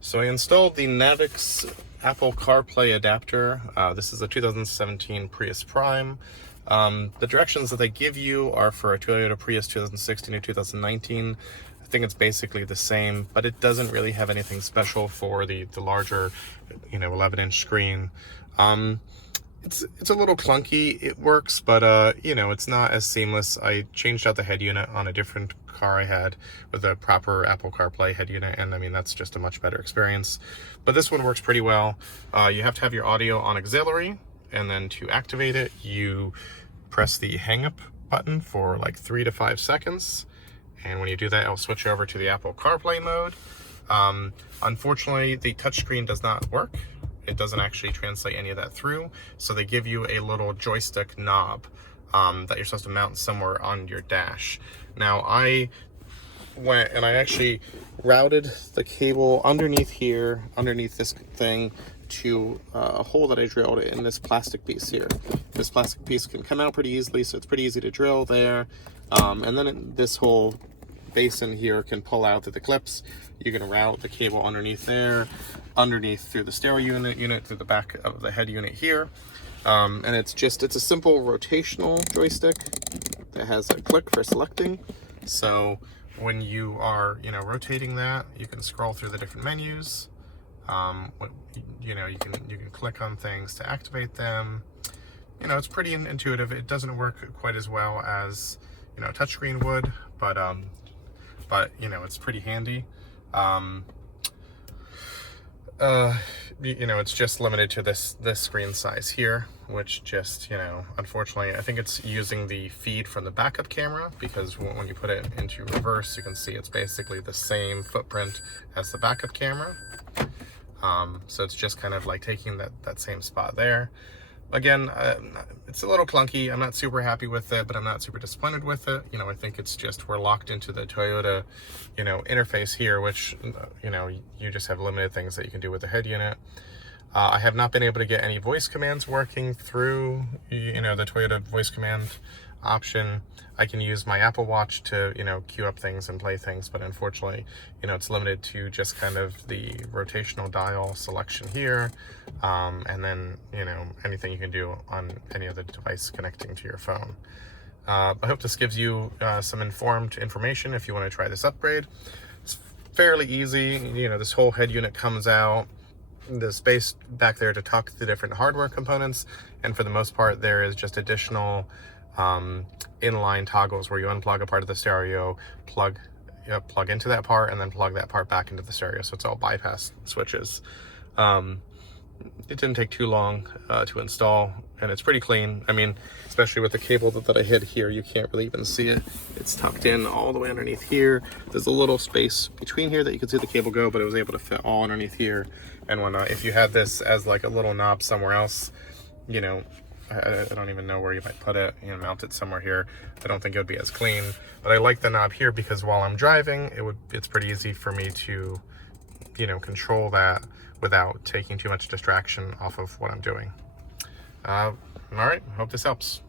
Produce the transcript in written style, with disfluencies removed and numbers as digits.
So I installed the Naviks Apple CarPlay adapter. This is a 2017 Prius Prime. The directions that they give you are for a Toyota Prius 2016 or 2019. I think it's basically the same, but it doesn't really have anything special for the larger, 11-inch screen. It's a little clunky. It works, but it's not as seamless. I changed out the head unit on a different car I had with a proper Apple CarPlay head unit, and I mean that's just a much better experience. But this one works pretty well. You have to have your audio on auxiliary, and then to activate it, you press the hang up button for like 3 to 5 seconds, and when you do that, it'll switch over to the Apple CarPlay mode. Unfortunately, the touchscreen does not work. It doesn't actually translate any of that through. So they give you a little joystick knob that you're supposed to mount somewhere on your dash. Now I went and I actually routed the cable underneath here, underneath this thing, to a hole that I drilled in this plastic piece here. This plastic piece can come out pretty easily, so it's pretty easy to drill there. And then this whole basin here can pull out through the clips. You can route the cable underneath there, underneath through the stereo unit through the back of the head unit here. And it's a simple rotational joystick that has a click for selecting. So when you are, rotating that, you can scroll through the different menus. You can click on things to activate them. It's pretty intuitive. It doesn't work quite as well as, a touchscreen would, but it's pretty handy. It's just limited to this screen size here, which just, unfortunately, I think it's using the feed from the backup camera, because when you put it into reverse, you can see it's basically the same footprint as the backup camera. So it's just kind of like taking that same spot there. Again, it's a little clunky. I'm not super happy with it, but I'm not super disappointed with it. I think it's just we're locked into the Toyota, interface here, which, you just have limited things that you can do with the head unit. I have not been able to get any voice commands working through, the Toyota voice command option. I can use my Apple Watch to, queue up things and play things, but unfortunately, it's limited to just kind of the rotational dial selection here, and then, anything you can do on any other device connecting to your phone. I hope this gives you some informed information if you want to try this upgrade. It's fairly easy. This whole head unit comes out, the space back there to tuck the different hardware components, and for the most part, there is just additional inline toggles where you unplug a part of the stereo, plug into that part, and then plug that part back into the stereo. So it's all bypass switches. It didn't take too long to install, and it's pretty clean. I mean, especially with the cable that I hid here, you can't really even see it. It's tucked in all the way underneath here. There's a little space between here that you can see the cable go, but it was able to fit all underneath here and whatnot. If you had this as like a little knob somewhere else, I don't even know where you might put it, mount it somewhere here. I don't think it would be as clean, but I like the knob here because while I'm driving, it's pretty easy for me to, control that without taking too much distraction off of what I'm doing. All right, hope this helps.